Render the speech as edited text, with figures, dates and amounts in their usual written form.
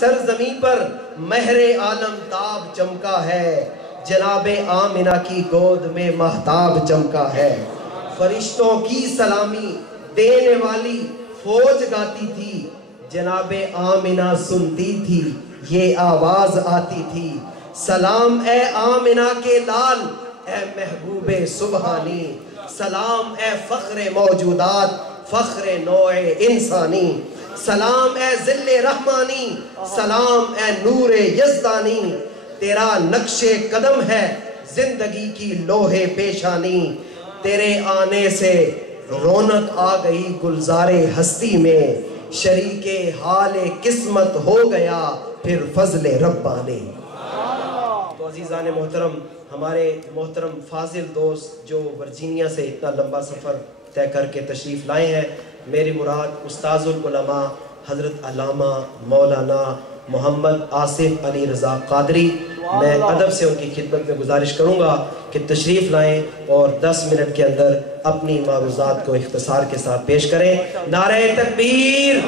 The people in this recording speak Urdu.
سرزمین پر مہر عالم تاب چمکا ہے، جناب آمنہ کی گود میں مہتاب چمکا ہے۔ فرشتوں کی سلامی دینے والی فوج گاتی تھی، جناب آمنہ سنتی تھی، یہ آواز آتی تھی، سلام اے آمنہ کے لال، اے محبوب سبحانی، سلام اے فخر موجودات، فخر نوع انسانی، سلام اے ذل رحمانی، سلام اے نور یزدانی، تیرا نقش قدم ہے زندگی کی لوح پیشانی، تیرے آنے سے رونق آ گئی گلزار ہستی میں، شریک حال قسمت ہو گیا پھر فضل ربانی۔ تو عزیزان محترم، ہمارے محترم فاضل دوست جو ورجینیا سے اتنا لمبا سفر طے کر کے تشریف لائے ہیں، میری مراد استاذ العلماء حضرت علامہ مولانا محمد آصف علی رضا قادری، میں ادب سے ان کی خدمت میں گزارش کروں گا کہ تشریف لائیں اور 10 منٹ کے اندر اپنی معروضات کو اختصار کے ساتھ پیش کریں۔ نعرہ تکبیر!